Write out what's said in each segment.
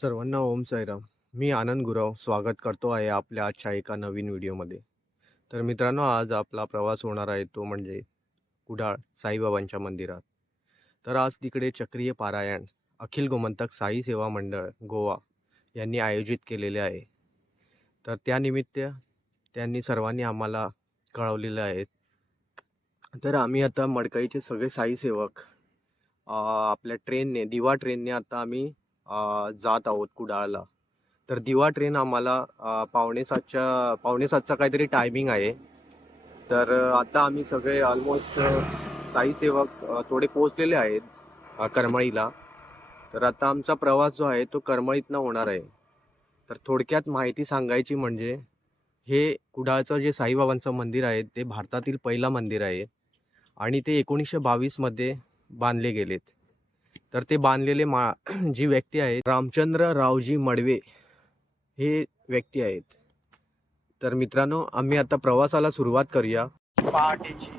सर्वांना ओम साईराम. मी आनंद गुराव स्वागत करतो आहे आपल्या आजच्या एका नवीन व्हिडिओमध्ये. तर मित्रांनो, आज आपला प्रवास होणार आहे तो म्हणजे कुडाळ साईबाबांच्या मंदिरात. तर आज तिकडे चक्रीय पारायण अखिल गोमंतक साई सेवा मंडळ गोवा यांनी आयोजित केलेले आहे. तर त्यानिमित्त त्यांनी सर्वांनी आम्हाला कळवलेलं आहे. तर आम्ही आता मडकाईचे सगळे साई सेवक आपल्या ट्रेनने दिवा ट्रेनने आता आम्ही जात आहोत कुडाळला. तर दिवा ट्रेन आम्हाला पावणे सातचा काहीतरी टायमिंग आहे. तर आता आम्ही सगळे ऑलमोस्ट साई सेवक थोडे पोहोचलेले आहेत करमळीला. तर आता आमचा प्रवास जो आहे तो करमळीतनं होणार आहे. तर थोडक्यात माहिती सांगायची म्हणजे हे कुडाळचं जे साईबाबांचं मंदिर आहे ते भारतातील पहिलं मंदिर आहे आणि ते 1922मध्ये बांधले गेलेत. तर ते बांधलेले जी व्यक्ती आहे रामचंद्र रावजी मडवे हे व्यक्ती आहेत. तर मित्रांनो, आम्ही आता प्रवासाला सुरुवात करूया. पहाटेची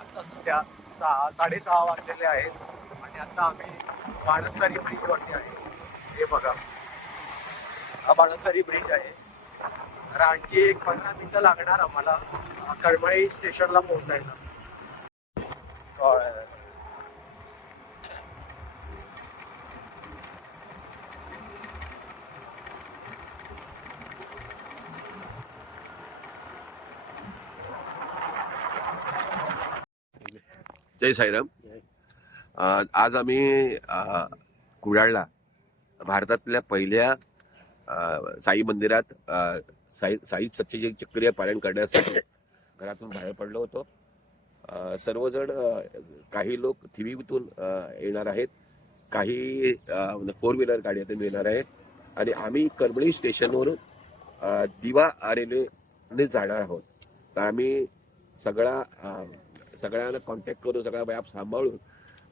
आता सध्या 6:30 वाजलेले आहेत आणि आता आम्ही बाणस्तारी ब्रिजवरती आहे. हे बघा, हा बाणस्तारी ब्रिज आहे. तर आणखी एक 15 मिनिटं लागणार आम्हाला करमळी स्टेशनला पोहोचायला. जय साईराम. आज आम्ही कुडाळला भारतातल्या पहिल्या साई मंदिरात साई सच्चे चक्रीय पारायण करण्यासाठी घरातून बाहेर पडलो होतो. सर्वजण काही लोक थिवीतून येणार आहेत, काही 4 व्हीलर गाड्यातून येणार आहेत आणि आम्ही करमळी स्टेशनवरून दिवा रेल्वेने जाणार आहोत. तर आम्ही सगळ्यांना कॉन्टॅक्ट करून सगळा व्याप सांभाळून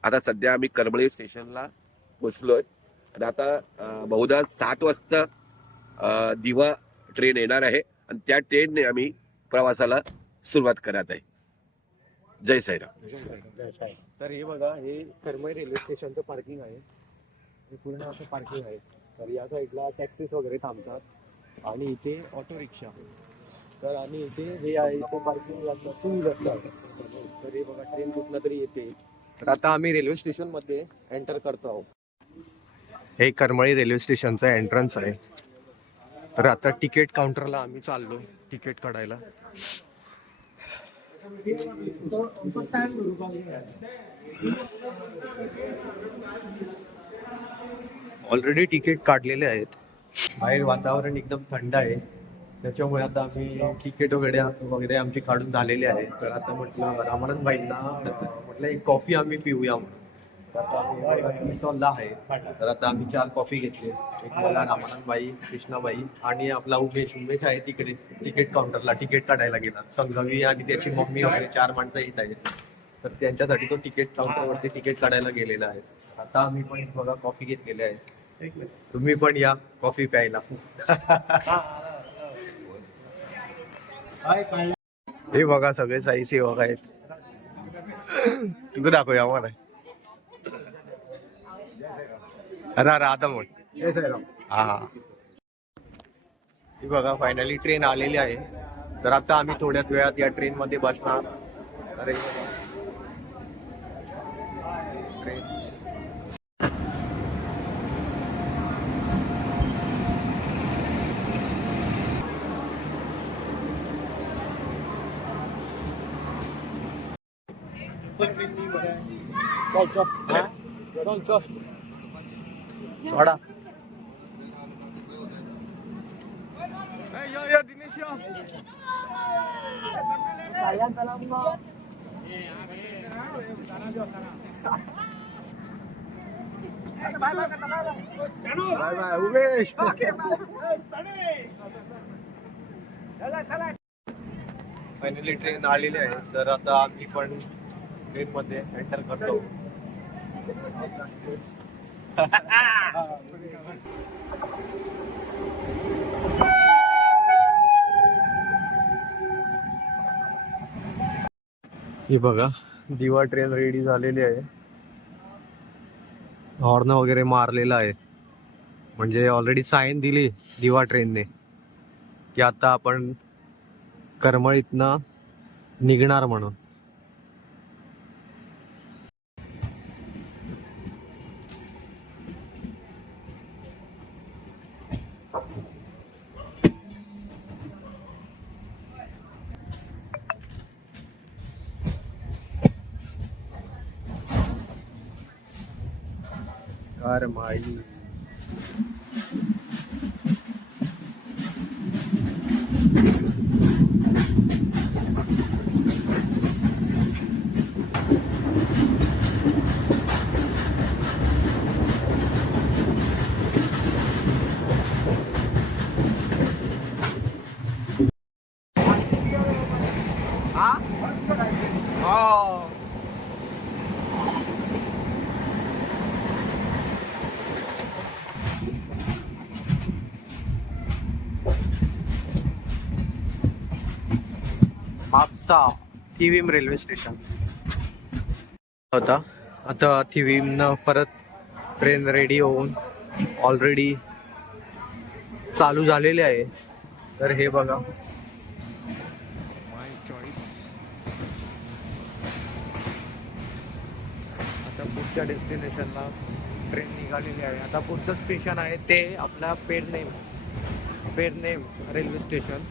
आता सध्या आम्ही करमळी स्टेशनला पोचलोय आणि आता बहुधा 7 वाजता दिवा ट्रेन येणार आहे आणि त्या ट्रेनने आम्ही प्रवासाला सुरुवात करत आहे. जय साईराम. तर हे बघा, हे करमळी रेल्वे स्टेशनचं पार्किंग आहे. हे पूर्ण असं पार्किंग आहे. तर या साईडला टॅक्सीज वगैरे थांबतात आणि इथे ऑटो रिक्षा. तर आणि इथे हे आहे, इथे पार्किंग 2 व्हीलर. तर हे बघा, ट्रेन कुठनं तरी येते. तर आता आम्ही रेल्वे स्टेशनमध्ये एंटर करतो आहोत. हे करमळी रेल्वे स्टेशनचं एंट्रन्स आहे. तर आता तिकीट काउंटरला आम्ही चाललो तिकीट काढायला. ऑलरेडी तिकीट काढलेले आहेत. बाहेर वातावरण एकदम थंड आहे, त्याच्यामुळे आता आम्ही तिकीट वगैरे आमची काढून झालेली आहे. तर आता म्हटलं रामानंदबाईंना म्हटलं एक कॉफी आम्ही पिऊया म्हणून. तर आता आम्ही स्टॉलला आहे. तर आता आम्ही 4 कॉफी घेतली. एक मला, रामानंदबाई, कृष्णाबाई आणि आपला उमेश आहे तिकडे तिकीट काउंटरला तिकीट काढायला गेला. संघवी आणि त्याची मम्मी वगैरे 4 माणसं येत आहेत. तर त्यांच्यासाठी तो तिकीट काउंटरवरती तिकीट काढायला गेलेला आहे. आता आम्ही पण बघा कॉफी घेतलेली आहे. तुम्ही पण या कॉफी प्यायला. हे बघा, सगळे साई सेवक आहेत. तुला दाखवूया आम्हाला. अरे आता मोठ. हा हा. ही बघा, फायनली ट्रेन आलेली आहे. तर आता आम्ही थोड्याच वेळात या ट्रेन मध्ये बसणार. अरे ट्रेन सोडा. उमेश. फायनली ट्रेन आलेली आहे. तर आता आम्ही पण ट्रेन मध्ये एंटर करतो. ही बघा, दिवा ट्रेन रेडी झालेली आहे. हॉर्न वगैरे मारलेला आहे. म्हणजे ऑलरेडी साईन दिली दिवा ट्रेनने की आता आपण करमळीतनं निघणार म्हणून. करमाळी हापसा थिविम रेल्वे स्टेशन होता. आता थिविमनं परत ट्रेन रेडी होऊन ऑलरेडी चालू झालेली आहे. तर हे बघा माय चॉईस. आता पुढच्या डेस्टिनेशनला ट्रेन निघालेली आहे. आता पुढचं स्टेशन आहे ते आपला पेडनेम रेल्वे स्टेशन.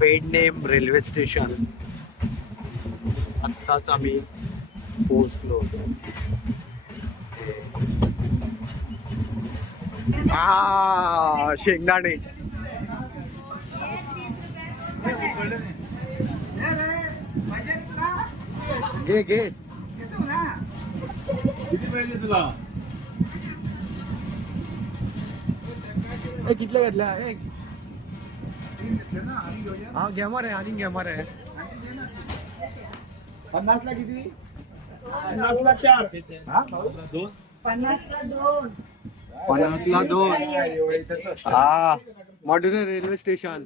पेडनेम रेल्वे स्टेशन आत्ताच आम्ही पोहोचलो. शेंगदाणे घे घे. कितल्या घेतल्या? हा घेणार आहे आणि घेणार आहे. 50ला किती? 50ला 4. 50ला 2. हा मॉड्युलर रेल्वे स्टेशन.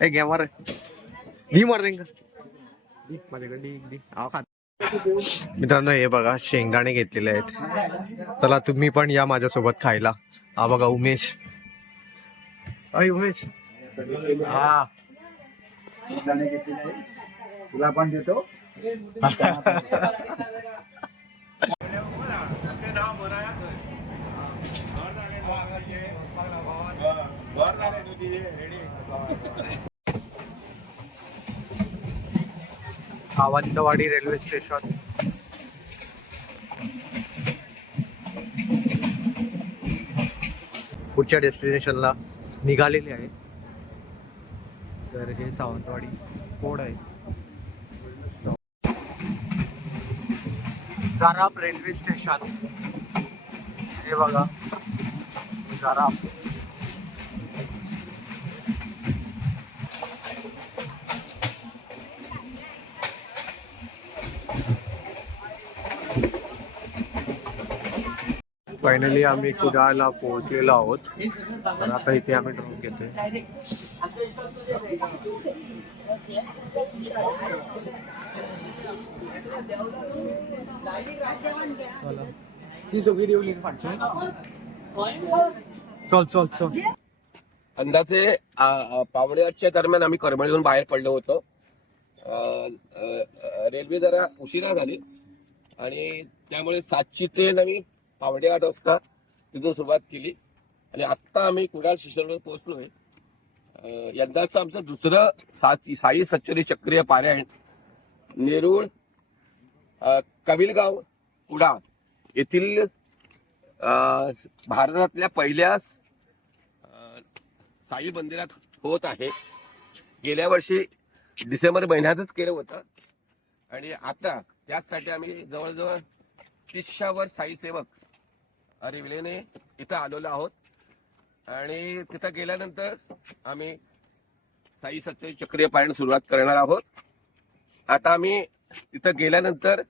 हे घेणार आहे. डी मार देंग माझ्याकडे. मित्रांनो हे बघा शेंगदाणे घेतलेले आहेत. चला तुम्ही पण या माझ्यासोबत खायला. हा बघा उमेश. अय उमेश. हा तुला पण देतो. Sawantwadi railway station. पुढच्या डेस्टिनेशनला निघालेले आहे. तर हे सावंतवाडी कोड आहे. जाराप रेल्वे स्टेशन. हे बघा जाराप. फायनली आम्ही कुडाळला पोहोचलेलो आहोत. तर आता इथे आम्ही ड्रॉप घेतोय. ती सगळी देऊन चल चल चल. अंदाजे 7:45च्या दरम्यान आम्ही करमळीहून बाहेर पडलो होतो. रेल्वे जरा उशिरा झाली आणि त्यामुळे 7ची ट्रेन आम्ही 7:45 वाजता तिथून सुरुवात केली आणि आत्ता आम्ही कुडाळ स्टेशनवर पोहोचलोय. यंदाचं आमचं दुसरं साई सच्चरी चक्रीय पारायण नेरूळ कबिलगाव कुडाळ येथील भारतातल्या पहिल्या साई मंदिरात होत आहे. गेल्या वर्षी डिसेंबर महिन्यातच केलं होतं आणि आता त्याचसाठी आम्ही जवळजवळ 30च्या साई सेवक रेल्वेने इथं आलेलो आहोत आणि तिथं गेल्यानंतर आम्ही साई सच्चरी चक्रीय पारायण सुरुवात करणार आहोत. आता आम्ही तिथं गेल्यानंतर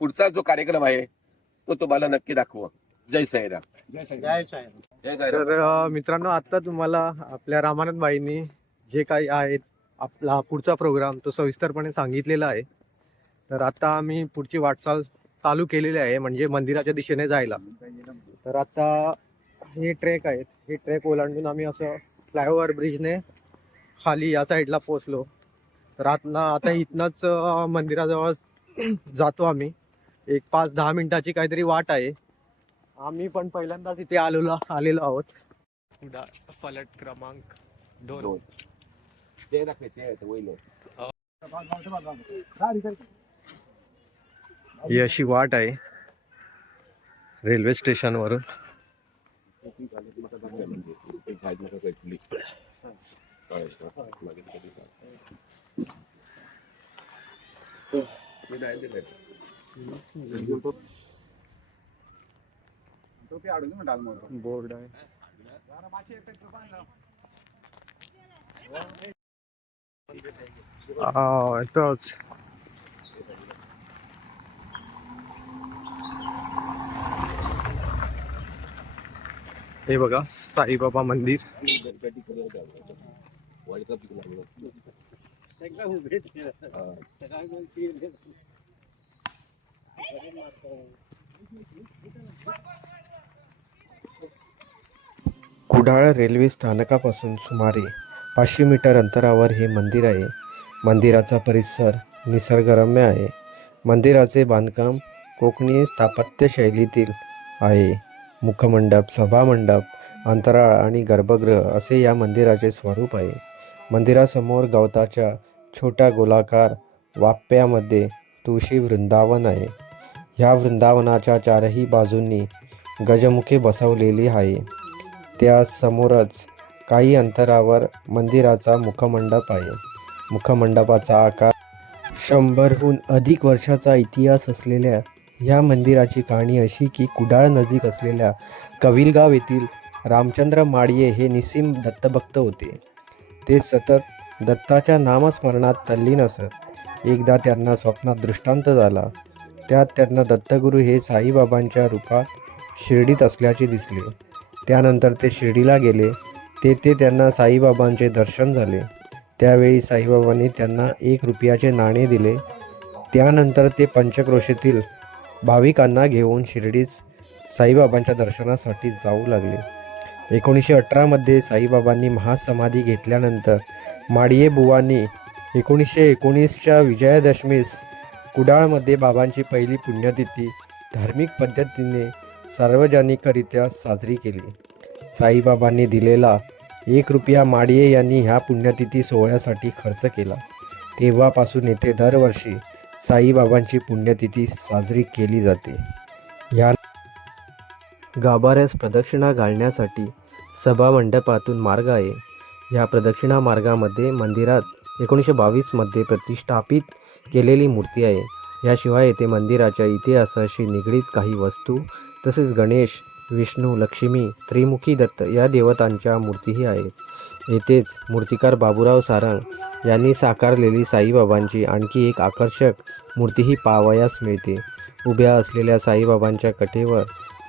पुढचा जो कार्यक्रम आहे तो तुम्हाला नक्की दाखवू. जय साईराम. जय साईराम. जय साईराम. तर मित्रांनो आता तुम्हाला आपल्या रामानंदबाईंनी जे काही आहे आपला पुढचा प्रोग्राम तो सविस्तरपणे सांगितलेला आहे. तर आता आम्ही पुढची वाटचाल चालू केलेली आहे, म्हणजे मंदिराच्या दिशेने जायला. तर आता हे ट्रेक आहेत, हे ट्रेक ओलांडून आम्ही असं फ्लायओव्हर ब्रिजने खाली या साईडला पोहोचलो. तर आता इथनंच मंदिराजवळ जातो आम्ही. एक 5-10 मिनिटाची काहीतरी वाट आहे. आम्ही पण पहिल्यांदाच इथे आलेलो आहोत. फलट क्रमांक 2. ते दाखव, ते वहिलं. ही अशी वाट आहे रेल्वे स्टेशनवरून. बोर्ड आहे. इथंच. हे बघा साईबाबा मंदिर. कुडाळ रेल्वे स्थानकापासून सुमारे 500 मीटर अंतरावर हे मंदिर आहे. मंदिराचा परिसर निसर्गरम्य आहे. मंदिराचे बांधकाम कोकणी स्थापत्य शैलीतील आहे. मुखमंडप, सभामंडप, अंतराळ आणि गर्भगृह असे या मंदिराचे स्वरूप आहे. मंदिरासमोर गवताच्या छोट्या गोलाकार वाप्यामध्ये तुळशी वृंदावन आहे. ह्या वृंदावनाच्या चारही बाजूंनी गजमुखे बसवलेली आहे. त्या समोरच काही अंतरावर मंदिराचा मुखमंडप आहे. मुखमंडपाचा आकार 100हून अधिक वर्षाचा इतिहास असलेल्या ह्या मंदिराची कहाणी अशी की कुडाळ नजीक असलेल्या कविलगाव येथील रामचंद्र माडिये हे निस्सीम दत्तभक्त होते. ते सतत दत्ताच्या नामस्मरणात तल्लीन असत. एकदा त्यांना स्वप्नात दृष्टांत झाला. त्यात त्यांना दत्तगुरू हे साईबाबांच्या रूपात शिर्डीत असल्याचे दिसले. त्यानंतर ते शिर्डीला गेले. तेथे त्यांना साईबाबांचे दर्शन झाले. त्यावेळी साईबाबांनी त्यांना 1 रुपयाचे नाणे दिले. त्यानंतर ते पंचक्रोशीतील भाविकांना घेऊन शिर्डीस साईबाबांच्या दर्शनासाठी जाऊ लागले. 1918 मध्ये साईबाबांनी महासमाधी घेतल्यानंतर माडिये बुवांनी 1919च्या विजयादशमीस कुडाळमध्ये बाबांची पहिली पुण्यतिथी धार्मिक पद्धतीने सार्वजनिकरित्या साजरी केली. साईबाबांनी दिलेला 1 रुपया माडिये यांनी ह्या पुण्यतिथी सोहळ्यासाठी खर्च केला. तेव्हापासून येथे दरवर्षी साईबाबांची पुण्यतिथी साजरी केली जाते. या गाभाऱ्यास प्रदक्षिणा घालण्यासाठी सभामंडपातून मार्ग आहे. ह्या प्रदक्षिणा मार्गामध्ये मंदिरात 1922 मध्ये प्रतिष्ठापित केलेली मूर्ती आहे. याशिवाय येथे मंदिराच्या इतिहासाशी निगडीत काही वस्तू तसेच गणेश, विष्णू, लक्ष्मी, त्रिमुखी दत्त या देवतांच्या मूर्तीही आहेत. येथेच मूर्तिकार बाबूराव सारंग यांनी साकारलेली साईबाबांची आणखी एक आकर्षक मूर्तीही पाहावयास मिळते. उभ्या असलेल्या साईबाबांच्या कटेवर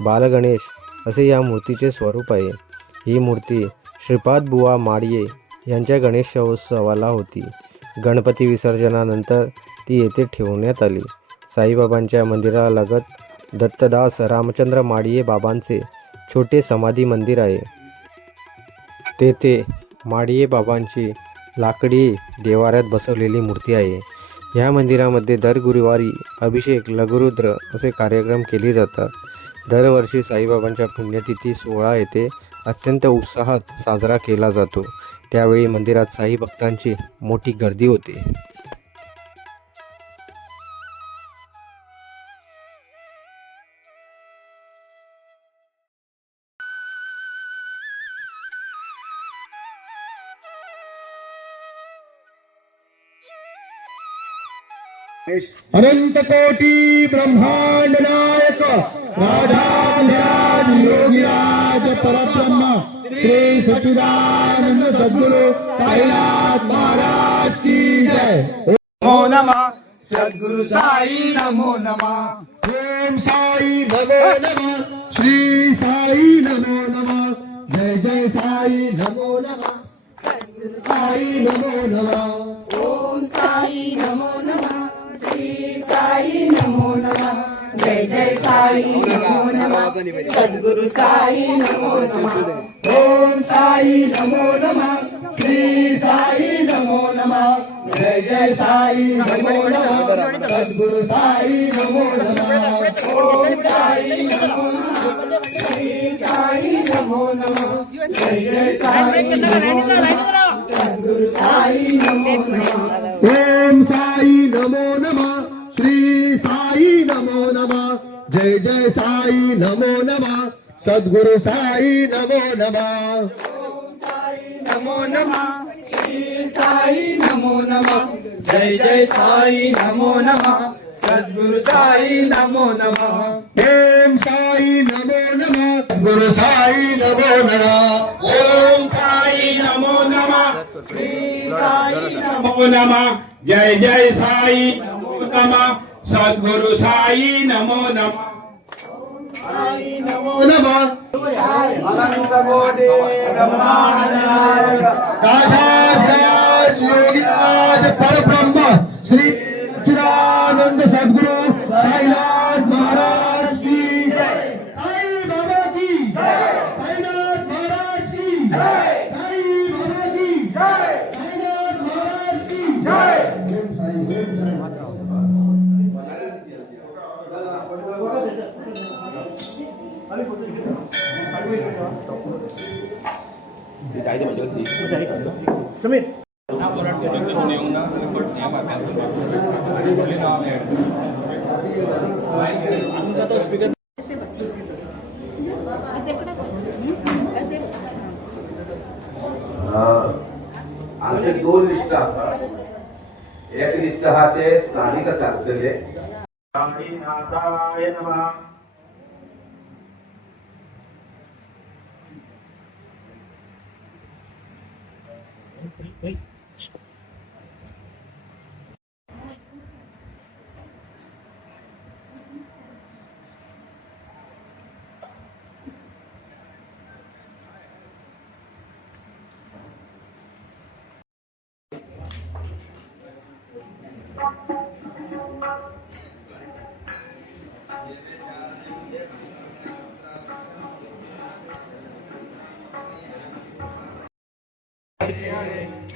बालगणेश असे या मूर्तीचे स्वरूप आहे. ही मूर्ती श्रीपाद बुवा माडिये यांच्या गणेशोत्सवाला होती. गणपती विसर्जनानंतर ती येथे ठेवण्यात आली. साईबाबांच्या मंदिरालगत दत्तदास रामचंद्र माडिये बाबांचे छोटे समाधी मंदिर आहे. तेथे माडिये बाबांची लाकडी देवाऱ्यात बसवलेली मूर्ती आहे. ह्या मंदिरामध्ये दर गुरुवारी अभिषेक, लघुरुद्र असे कार्यक्रम केले जातात. दरवर्षी साईबाबांच्या पुण्यतिथी सोहळा येथे अत्यंत उत्साहात साजरा केला जातो. त्यावेळी मंदिरात साई भक्तांची मोठी गर्दी होते. अनंत कोटी ब्रह्मांड नायक राजाधिराज योगीराज परब्रह्म श्री सच्चिदानंद सद्गुरु साईनाथ महाराज की जय. नमो नमः सद्गुरु साई नमो नमः. ओम साई नमो नमः. श्री साई नमो नमः. जय जय साई नमो नमः. साई नमो नमः. ओम साई नमो नमः. श्री साई नमो नमः जय जय साई नमो नमः सद्गुरु साई नमो नमः ओम साई नमो नमः श्री साई नमो नमः जय जय साई नमो नमः सद्गुरु साई नमो नमः ओम साई नमो नमः श्री साई नमो नमः जय जय साई नमो नमः सद्गुरु साई नमो नमः ओम साई नमो नमः श्री साई नमो नमः जय जय साई नमो नमः सद्गुरु साई नमो नमः नमो नमः श्री साई नमो नमः जय जय साई नमो नमः सद्गुरु साई नमो नमः ओम साई नमो नमः सद्गुरु साई नमो नमः ओम साई नमो नमः श्री साई नमो नमः जय जय साई नमो नमः सद्गुरु साई नमो नमः नमो नमः काशाध्यास योगीराज परब्रह्म श्री सच्चिदानंद सद्गुरु साईनाथ महाराज की जय साई बाबा की जय साईनाथ महाराज की जय साई बाबा की जय साईनाथ महाराज की जय ओम साई आमचे दोन लिस्ट असतात. एक लिस्ट हा ते स्थानिक सारखले साईनाथाय नमः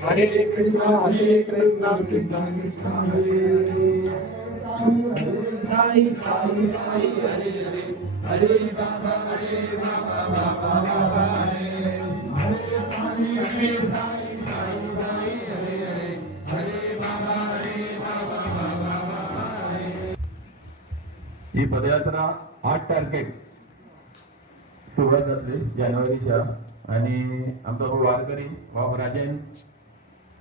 हरे कृष्णा कृष्णा कृष्णा हरे साई साई साई हरे हरे हरे बाबा बाबा बाबा हरे हरे साई साई साई साई हरे हरे हरे बाबा बाबा हरे. ही पदयात्रा 8 तारखेक सुरुवात जातली जानेवारीच्या आणि आमचा हो वारकरी हो राजन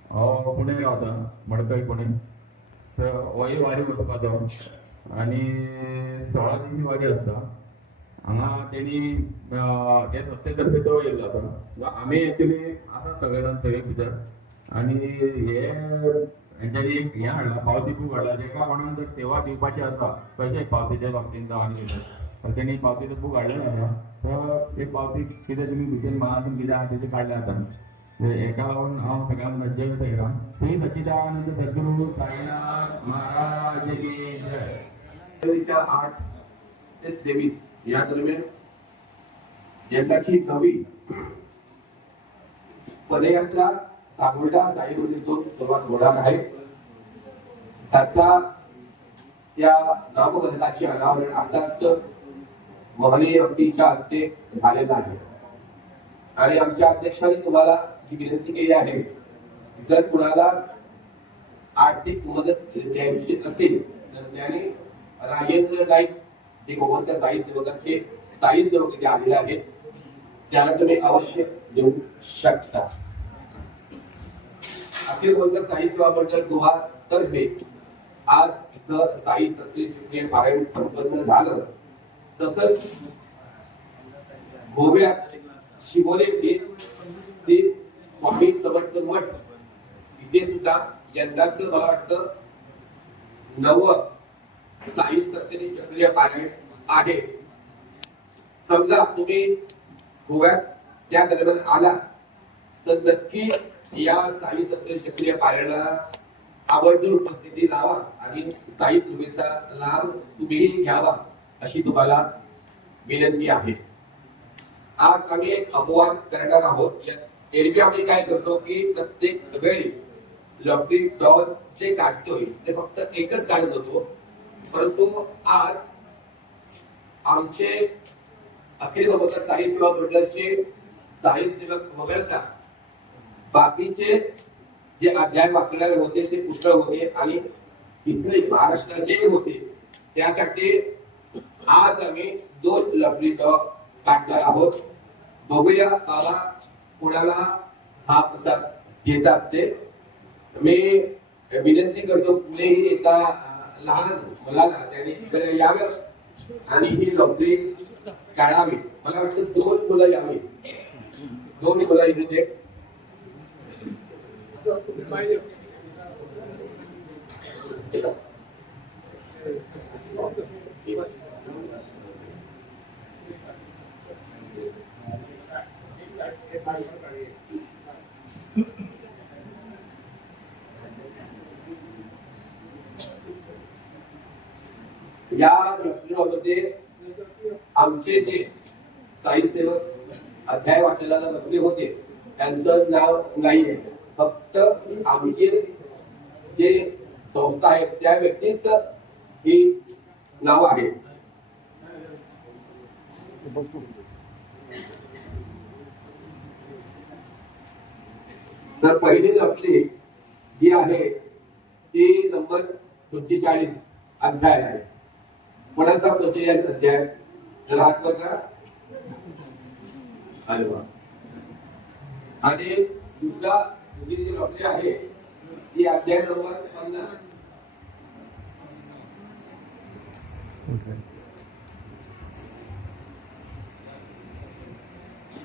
हो पुणे रावता मडकय पुणे तर होय वारी वचपाचो आणि 16 दिवशी वारी आसता हांगा तेणी हे संस्थेतर्फे तो येयल्लो आसा. आमी एक्चुली आसा सगळे जाण थंय भितर आणि हे हेंच्यांनी एक हें हाडला पावती बूक हाडला जेका कोणाक जर सेवा दिवपाची आसा कशें पावतीच्या बाबतींत जावं आनी कितें तेणी पावतीचो बूक हाडलेलो आसा. तर एक पावती कितें तुमी भितर मनातून कितें आसा तेजें काडलें जाता. एका लागून हांव सगळ्यांक जय श्रीराम श्री सच्चिदानंद सद्गुरू साईनाथ महाराज की जय. 8 ते 23 या दरम्यान यंदाची नवी पदयात्रा सागोडा साई मंदिरतून सुरुवात होणार आहे. त्याचा या नामफलकाचे अनावरण आताच महनीय व्यक्तीच्या हस्ते झालेलं आहे आणि आमच्या अध्यक्षांनी तुम्हाला जी विनंती केली आहे जर कुणाला आर्थिक मदत द्यायची असेल तर त्याने राजेंद्र नाईक हे गोवंत साई सेवकाचे साई सेवक इथे आलेले आहेत त्याला तुम्ही अवश्य देऊ शकता. अखिल गोवंत साई सेवा मंडळ गोवा तर्फे आज इथं साई सत्य पारायण संपन्न झालं. तसंच गोव्यात शिवोले ते स्वामी समर्थ मठ इथे सुद्धा यंदाच मला वाटतं 9 साई सत्य चक्रीय पारायण आहे. समजा तुम्ही गोव्यात त्या दरम्यान आला तर नक्की या साई सत्य चक्रीय पारायणाला आवर्जून उपस्थिती लावा आणि साई कृपेचा लाभ तुम्हीही घ्यावा अशी तुम्हाला विनंती आहे. आज आम्ही एक अपवाद करणार आहोत. एरवी आम्ही काय करतो की प्रत्येक वेळी लॉटरी ड्रॉ जे काढतोय ते फक्त एकच काढत होतो, परंतु आज आमचे अखिल भारत साई सेवा मंडळाचे साई सेवक वगळता बाकीचे जे अध्याय वाचणारे होते ते पुष्कळ होते आणि इथले महाराष्ट्राचे होते. त्यासाठी आज आम्ही 2 लॉटरी ड्रॉ काढणार आहोत. बघूया बाबा कोणाला हा प्रसाद घेतात ते. मी विनंती करतो कुणीही एका लहान मुलाला त्यांनी इकडे यावं आणि ही लॉटरी काढावी. मला वाटतं 2 मुलं यावी. 2 मुलं इथे या लॉटरीमध्ये आमचे जे साई सेवक अध्याय वाचनाला बसले होते त्यांचं नाव नाहीये. फक्त आमचे जे संस्था आहे त्या व्यक्तीच ही नाव आहे. तर पहिली लॉटरी जी आहे ती नंबर 45 अध्याय आहे. कोणाचा 45 अध्याय जर हात वर करा. अरे वा. आणि दुसरी जी लॉटरी आहे ती अध्याय नंबर 50.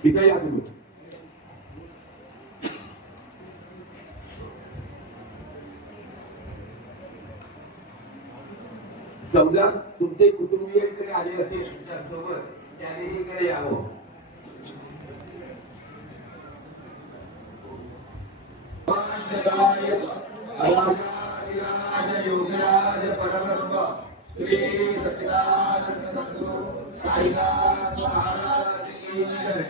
तिथे या तुम्ही. समजा तुमचे कुटुंबीय इकडे आले असेल तुमच्यासोबत त्याने इकडे यावं. श्री सच्चिदानंद सद्गुरु साईनाथ महाराज की जय.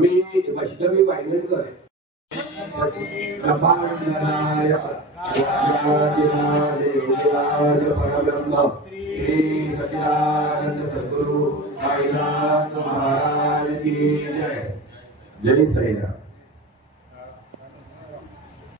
मी वैष्णवी वायगणकर कपाळनाय वाद्यादिनाय योग्याय परब्रह्म श्री सच्चिदानंद सद्गुरु साईनाथ महाराज की जय. जय साईनाथ.